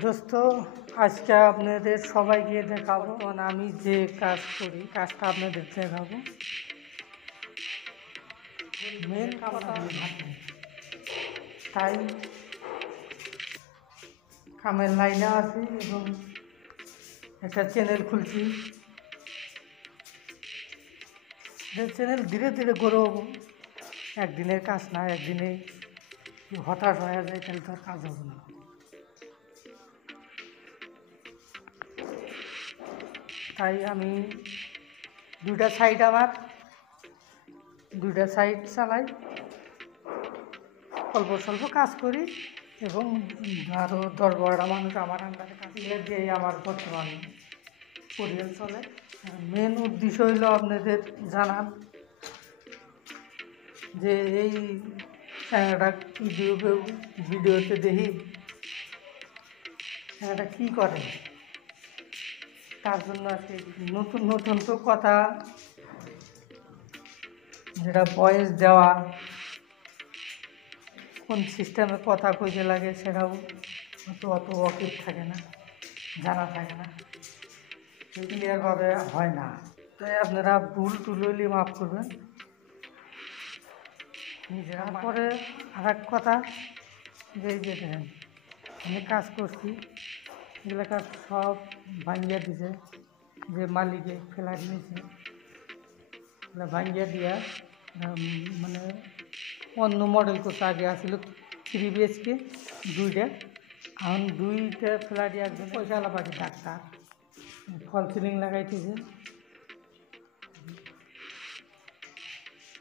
দোস্ত, আজকে আপনাদের সবাইকে দেখাবো আমি যে কাজ করি কাজটা আপনাদের দেখাবো। মেন কথা তাই কামের লাইনে আছি এবং একটা চ্যানেল খুলছি। চ্যানেল ধীরে ধীরে গড়ে একদিনের কাজ না, একদিনে হতাশ হয়ে যায় তাহলে তার কাজ হবে না। তাই আমি দুইটা সাইট চালাই, অল্প স্বল্প কাজ করি এবং আরও 10-12টা মানুষ আমার আন্ডারে কাজ দিয়েই আমার বর্তমান পরিবার চলে। মেন উদ্দেশ্য হইল আপনাদের জানান যে এই চ্যানেলটা ভিডিওতে দেখি চ্যানেলটা কী করে, তার জন্য আজকে নতুন নতুন তো কথা, যেটা ভয়েস দেওয়া, কোন সিস্টেমে কথা কইতে লাগে সেটাও অত অকিট থাকে না, জানা থাকে না, ক্লিয়ারভাবে হয় না। তাই আপনারা ভুল হইলে মাফ করবেন। তারপরে আর এক কথা, যে দেখেন আমি কাজ করছি, এগুলো কাজ সব ভাঙ্গিয়া দিছে, যে মালিকে ফ্ল্যাট নিয়েছে ভাঙ্গিয়া দিয়া মানে অন্য মডেল করতে। আগে আসছিল 3 BHK 2টা, এখন 2টা ফ্ল্যাটে একজন পয়সাওয়ালা পাখি ডাক্তার ফল সিলিং লাগাইতেছে।